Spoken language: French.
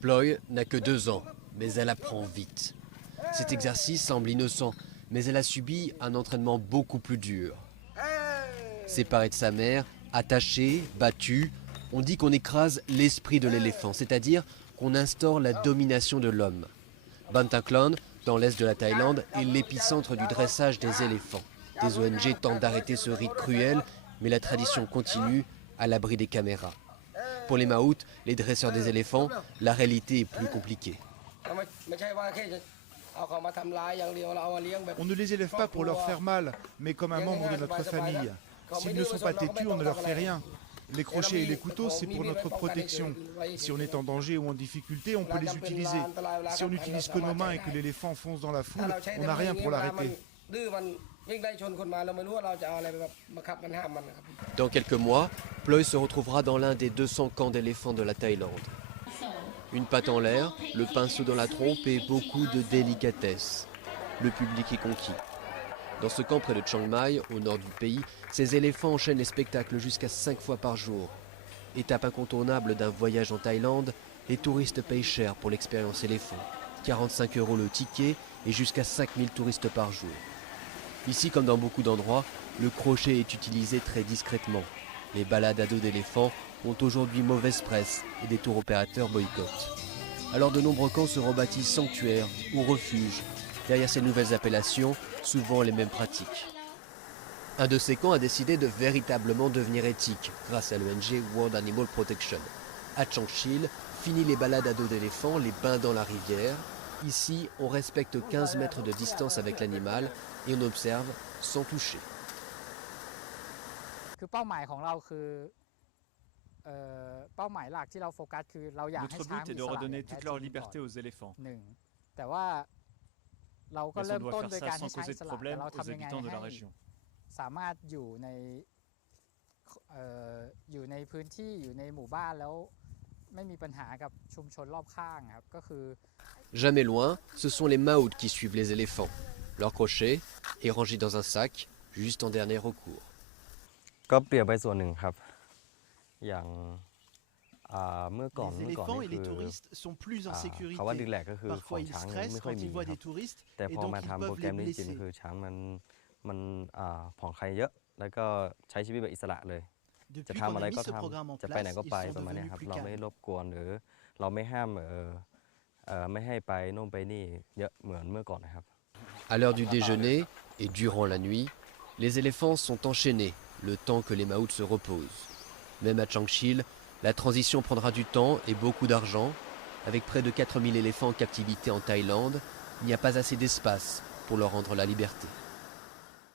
Ploy n'a que 2 ans, mais elle apprend vite. Cet exercice semble innocent, mais elle a subi un entraînement beaucoup plus dur. Séparée de sa mère, attachée, battue, on dit qu'on écrase l'esprit de l'éléphant, c'est-à-dire qu'on instaure la domination de l'homme. Bantaklan, dans l'est de la Thaïlande, est l'épicentre du dressage des éléphants. Des ONG tentent d'arrêter ce rite cruel, mais la tradition continue à l'abri des caméras. Pour les Maouts, les dresseurs des éléphants, la réalité est plus compliquée. On ne les élève pas pour leur faire mal, mais comme un membre de notre famille. S'ils ne sont pas têtus, on ne leur fait rien. Les crochets et les couteaux, c'est pour notre protection. Si on est en danger ou en difficulté, on peut les utiliser. Si on n'utilise que nos mains et que l'éléphant fonce dans la foule, on n'a rien pour l'arrêter. Dans quelques mois, Ploy se retrouvera dans l'un des 200 camps d'éléphants de la Thaïlande. Une patte en l'air, le pinceau dans la trompe et beaucoup de délicatesse. Le public est conquis. Dans ce camp près de Chiang Mai, au nord du pays, ces éléphants enchaînent les spectacles jusqu'à 5 fois par jour. Étape incontournable d'un voyage en Thaïlande, les touristes payent cher pour l'expérience éléphant. 45 € le ticket et jusqu'à 5000 touristes par jour. Ici, comme dans beaucoup d'endroits, le crochet est utilisé très discrètement. Les balades à dos d'éléphants ont aujourd'hui mauvaise presse et des tours opérateurs boycottent. Alors de nombreux camps se rebaptisent sanctuaires ou refuges. Derrière ces nouvelles appellations, souvent les mêmes pratiques. Un de ces camps a décidé de véritablement devenir éthique grâce à l'ONG World Animal Protection. À Changchil, fini les balades à dos d'éléphants, les bains dans la rivière. Ici, on respecte 15 mètres de distance avec l'animal et on observe sans toucher. Notre but est de redonner toute leur liberté aux éléphants. Mais on doit faire ça sans causer de problème aux habitants de la région. Jamais loin, ce sont les Maouts qui suivent les éléphants. Leur crochet est rangé dans un sac, juste en dernier recours. Les éléphants et les touristes sont plus en sécurité. Parfois ils stressent quand ils voient des touristes et donc ils peuvent les blesser. Depuis qu'on a mis ce programme en place, ils sont devenus plus calmes. À l'heure du déjeuner et durant la nuit, les éléphants sont enchaînés le temps que les Maouts se reposent. Même à Changchil, la transition prendra du temps et beaucoup d'argent. Avec près de 4000 éléphants en captivité en Thaïlande, il n'y a pas assez d'espace pour leur rendre la liberté.